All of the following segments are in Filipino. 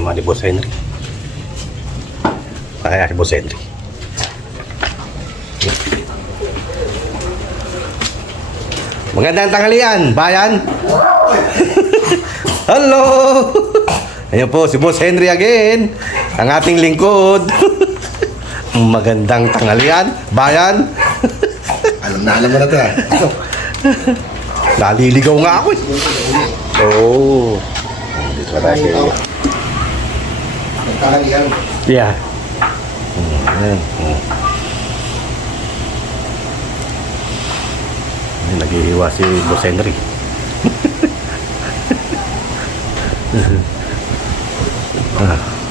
problema ni Boss Henry. Kaya si Boss Henry. Magandang tanghalian, bayan. Hello. Ayan po si Boss Henry again, ang ating lingkod. Magandang tanghalian, bayan. Alam mo na ito ah. Naliligaw nga ako eh. Oo. Dito ka tayo. Nagkahalian. Yeah. Ayan. Naghihiwa si Boss Henry.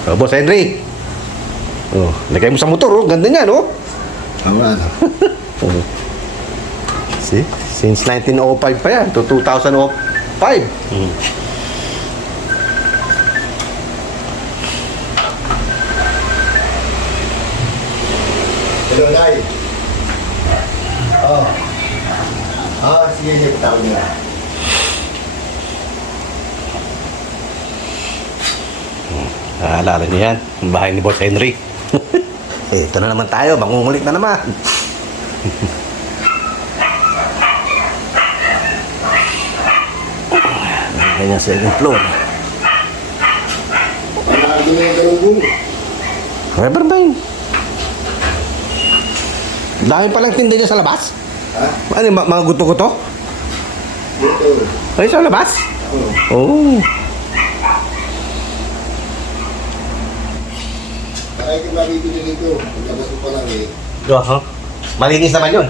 Boss Henry. Oh, lagay mo sa motor, oh. Ganda niya, no? Tama na. See? Since 1905 pa yan, to 2005. Hello, Nay. Oh. Sige, sige. Tawag nila. Naalala niyo yan, ang bahay ni Boss Henry. Ito na naman tayo, mangungulik na naman. Ganyan second floor. Panalo na yung galunggong. Never mind. Dami palang tinda niya sa labas. Ha? Ano yung mga guto-guto? Dito. Ay, sa labas? Oo. Oh. Kaya kung mabibili dito, paglabas mo pa lang eh. Uh-huh. Malinis naman yun.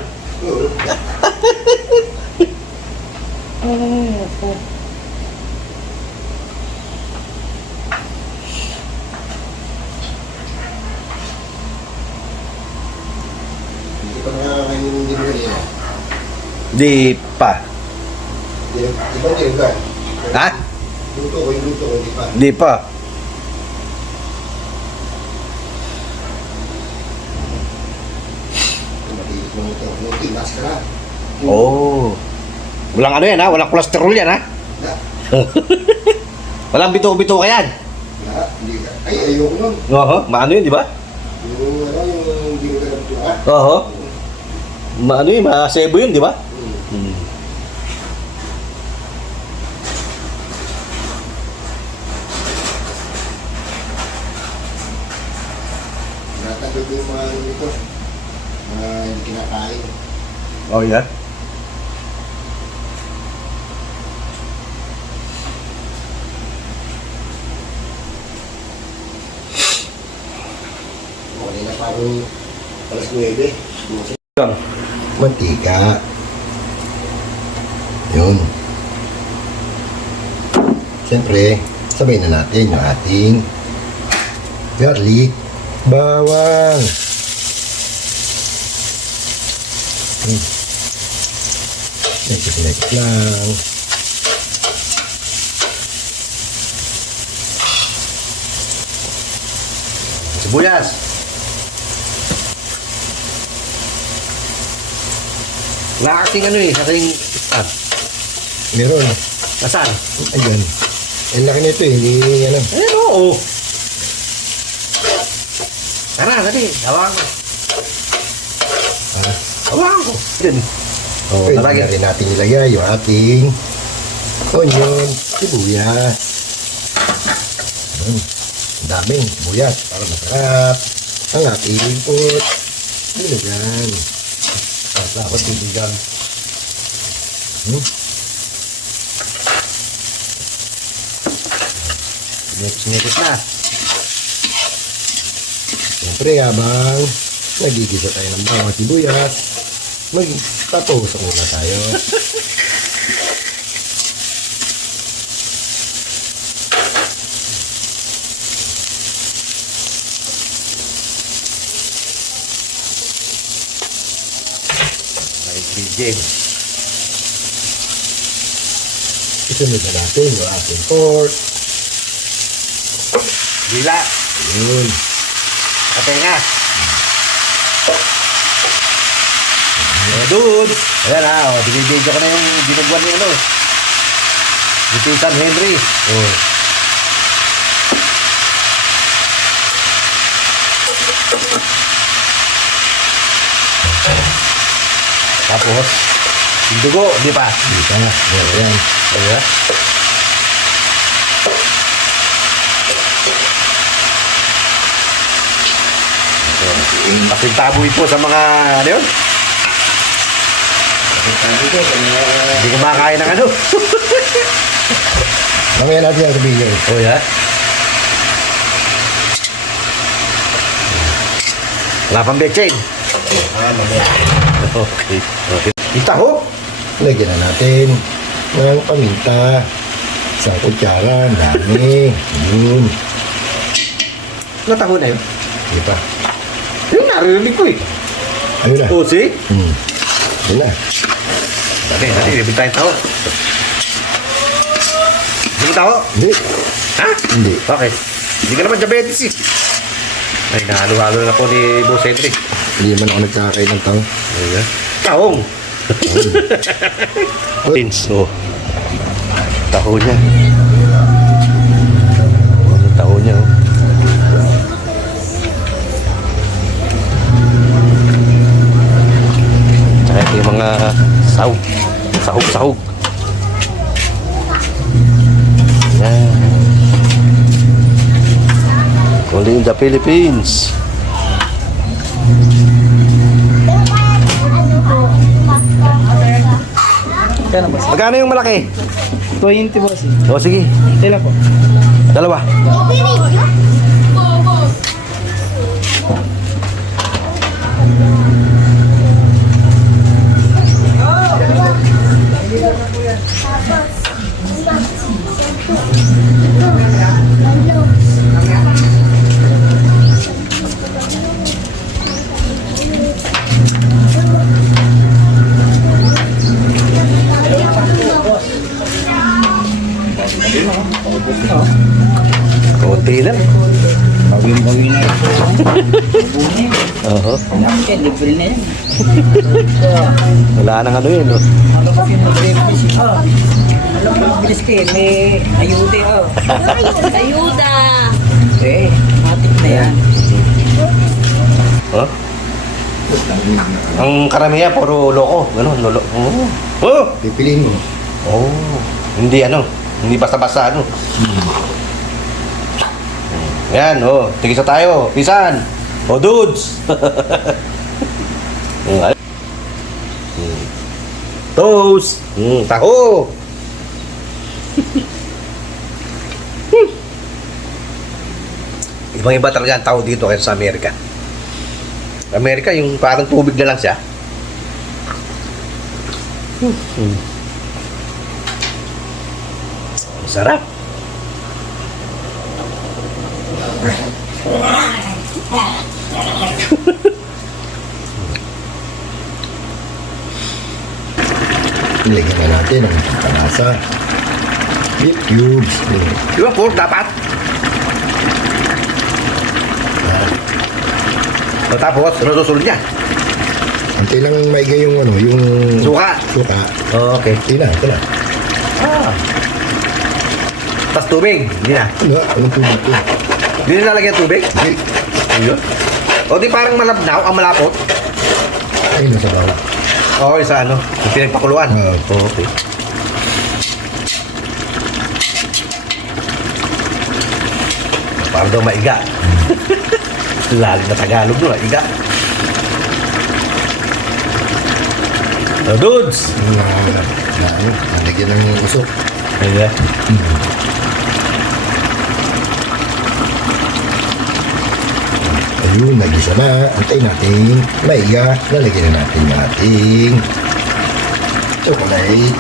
Oo. Hindi pa nakakain yung dinner niya. Di pa. Di ba din ba? Ha? Luto ko, hindi pa. Di pa. Matilis mo ito. Tinas ka na. Oh. Walang ano yan ha? Walang cholesterol yan ha? Na. Walang bito-bito ka yan. Na. Hindi ka. Ay, ayoko nun. Oo. Maano yun, di ba? Yung hindi ko ganap ito ah. Oo. Maano yun? Masebo yun, di ba? Hmm. Natagod ko yung mga ano nito. Mga hindi kinakain. Oh, yeah? Okay na parang alas 9. Lang. Mantika. Yun. Siyempre, sabay na natin yung ating garlic, bawang. Nekit lang. Sibuyas. Wala kasing ano eh, kasing stand. Meron. Nasaan? Ayan. Ang laki nito eh. Hindi ano. Ayun oo. Tara, dali. Hawakan ko. Hawakan ko. Yun. Oh, Pwede talagay. na rin natin ilagay yung ating onion, sibuyas. Yun. Ang daming sibuyas para masarap ang ating pot dinugan. Dapat titigan. Sinipit na. Siyempre habang nagigisa tayo ng bawang sibuyas, magtapos muna tayo. Ay, DJ. Isunod na natin yung ating pork. Dila. Yun. Katenga. Mga dude. Ayan ha. O, binibidyo ko na yung ginagawa ni ano. Gitisan Henry. O. Tapos, yung dugo, di pa? Hindi pa nga. Ayan. Ayan. Pasintaboy po sa mga, ano yun? Hindi kumakain ng ano. Mamaya natin ang sabihin. Oh, yeah. Wala pang betchin. Mamaya. Okay. Okay. Kita ho. Lagyan na natin ng paminta. Isang kutsara, dami. Yun. Nataho na yun. Di ba? Yung narinig ko eh. Ayun na. Oh, see? Yun na. Okay, bibig tayong tao. Hindi mo tao? Hindi. Ha? Hindi. Bakit? Hindi ka naman diabetes eh. Ay, nahalo-halo na po ni Boss Henry. Hindi man ako nagkakain ng tao. Ayan. Taong. Pins, oh. Taho niya. Ano taho niya, oh. Tsaka ito yung mga sahog. Sahog-sahog. Yan. Only in the Philippines. Kano boss? Magkano yung malaki? 20 boss. O, sige. Ilan po? Dalawa. Kunti lang. Bawin-bawin na ito. Oo. Napkin, libre na yan. Wala nang ano yun, no? Alam ko yung mag-release. Alam ko mabilis kayo, may ayude. Ayuda! Eh, matik na yan. Oh? Ang karamihan, puro loko. Ano, lolo. Oh! Oh! Pipiliin mo. Oh! Hindi ano, hindi basta-basta ano. Yan, oh. Tigisa tayo. Pisan. Oh, dudes. Toast. Taho. Ibang-iba talaga ang tao dito kaysa sa Amerika. Amerika, yung parang tubig na lang siya. Sarap. Lagyan na natin ang panasa. Beef cubes. Di ba, pork dapat? O tapos, ano susunod niya? Antay lang maigay yung ano, yung Suka. suka. Oh, okay. Ito na, ito na. Ah. Tapos tubig. Hindi na. Ano, anong tubig ko? Hindi na lalagyan tubig. Hindi. Ayun. O di parang malabnaw, ang malapot. Ay, nasa bawah. Oo, isa ano, yung pinagpakuluan. Oo. Oh, okay. Parang daw maiga. Lalim na Tagalog no, maiga. Oh, dudes! Nalagyan ng usok. Ayan. Ayun, nagisa na. Antay natin. Maiga. Lalagyan na natin yung ating chocolate.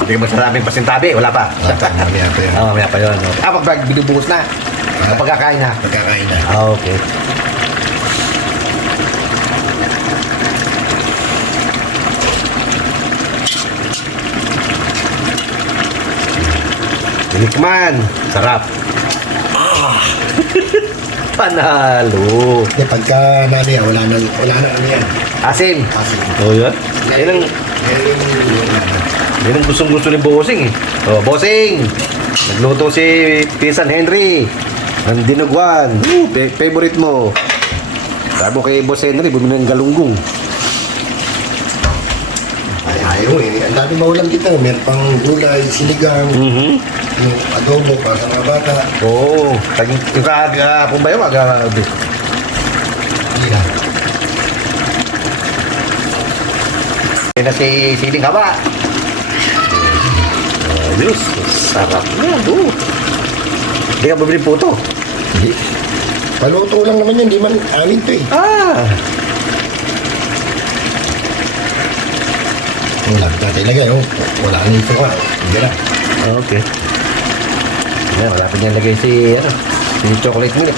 Hindi ka masasabing pasintabi, wala pa. Mamaya pa yan. Mamaya pa yun. Okay. Pag binubuhos na. Kapag kakain na. Pagkakain na. Okay. Tinikman. Sarap. Panalo. Eh, pagka nani yan, wala na ano yan. Asin. Kasi, Oh, yun. Yan ang, yan ang gustong-gusto ni Bossing eh. Oh, Bossing! Nagluto si Pinsan Henry. Ang dinuguan. Favorite mo. Sabi mo kay Boss Henry, bumili ng galunggong. Ay, ayaw eh. Ang dami maulam dito. Meron pang gulay, sinigang, yung adobo para sa mga bata. Oo. Yung kahapon ba yun? Yan. Yan na si Siling Haba. Ayos. Sarap na. Hindi ka bumili puto. Hindi. Paluto lang naman yan. Di man amin to eh. Ah. Wala natin lagay. Oh. Wala nang ito ka. Hindi na. Okay. Yan, malapit niya lagay si chocolate milk.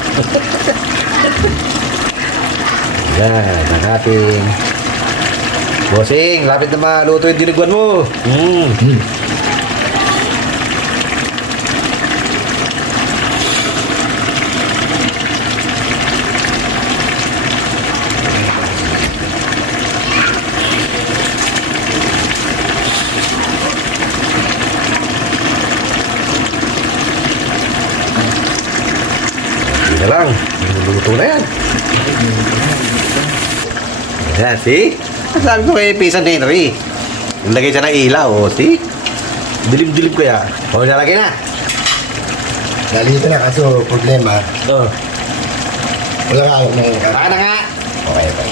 Yan, ang ating bossing, lapit na maluto yung dinuguan mo. Hindi na lang, luto na yan. Yan, see? Sabi ko kay Pisan Henry. Nilagay siya ng ilaw, see? Dilim-dilim kaya. O, nalagay na. Nalito na kaso problema. Oh. Wala ka ng... Baka na nga. Okay, okay.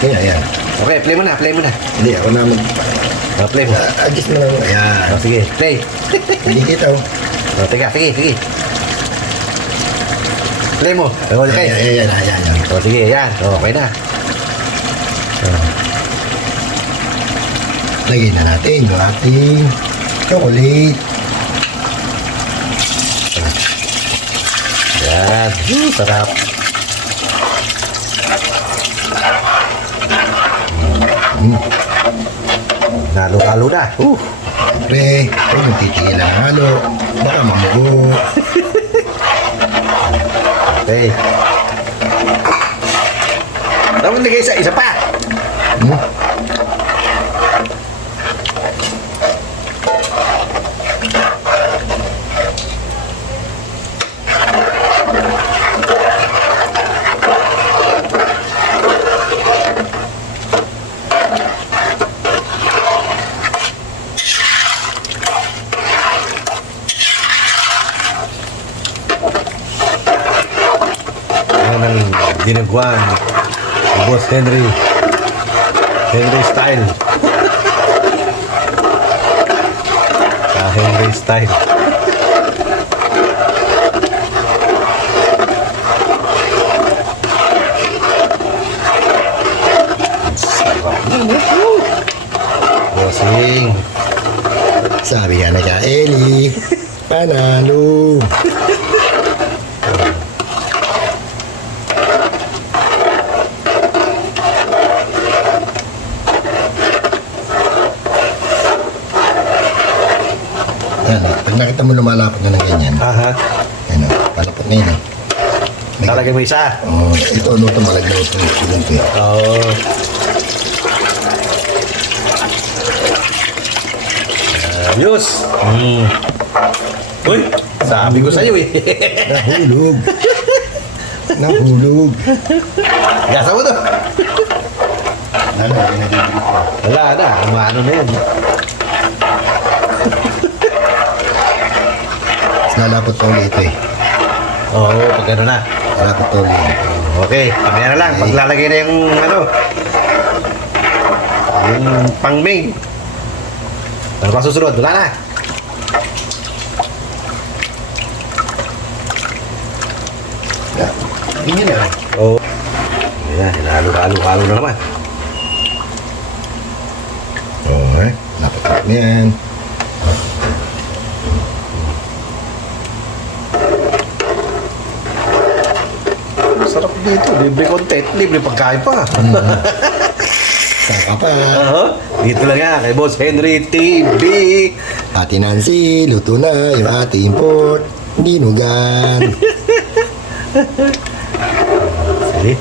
Kaya, ayan. Okay, play mo na, play mo na. Hindi, ako na mag... Play mo. Adjust mo lang. Ayan. O, sige, play. Hindi kita, oh. O, teka, sige. Play mo. O, okay. Ayan. O, sige, yan. O, okay na. Lagyan na natin yung ating chocolate. Yan. Sarap. Halo-halo na. Siyempre, huwag mong titigil ang halo. Baka mamugo. Okay. Dapat nagay isa pa. Yan ang dinuguan. Boss Henry style. Henry style. Bossing. Sabi nga na ka, Eli, panalo. Yan, pag nakita mo lumalapot na ng ganyan, Aha. yan o, palapot na yun eh. Talagay mo isa. Oh, ito ano ito malaglaw ito yung tulong ko. Oo. Ayos. Uy, sabi ko sa'yo eh. Nahulog. Nahulog. Gasa mo to. Ano, nagigilip ko. Wala na, umano na yan. Lalapot pa ulit ito eh. Oo, pag ano na. Lalapot pa ulit. Okay, kamaya na lang. Paglalagay na yung yung pang-main. Ano pa susunod? Wala na. Ganyan na. Oo. Ayan, hinalo-halo na naman. Okay, lapot na yan. Sarap dito. Libre content, libre pagkain pa. Saka pa. Dito lang yan, kay Boss Henry TV. Ate Nancy, luto na yung ating import. Dinugan. Sige.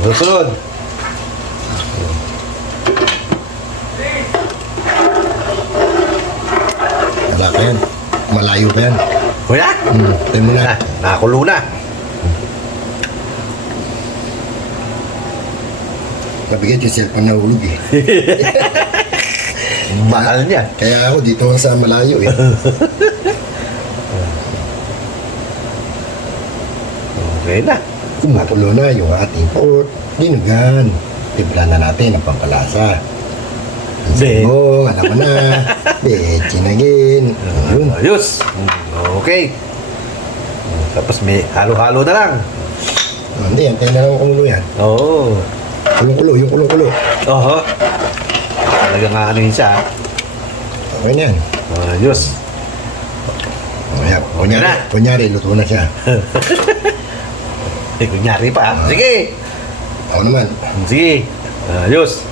Susunod. pa yan. Malayo pa yan. Kuya? Tayo mo na. Nakakulo na. Mabigat yung cellphone na hulog eh. Mahal niya. Kaya ako dito lang sa malayo eh. Okay na. Kumukulo na yung ating pork. Dinugan. Timpla na natin ang pampalasa. Be. Oo, alam mo na. Bechinagin. Yun. Ayos. Okay. Tapos may halo-halo na lang. Hindi, antayin na lang kumulo yan. Oo. Kulong-kulo, yung kulong-kulo. Oho. Talaga nga ano yun siya. Okay na yan. Ayos. Kaya, Okay na. kunyari, luto na siya. Eh, kunyari pa. Sige. Ako naman. Sige. Ayos.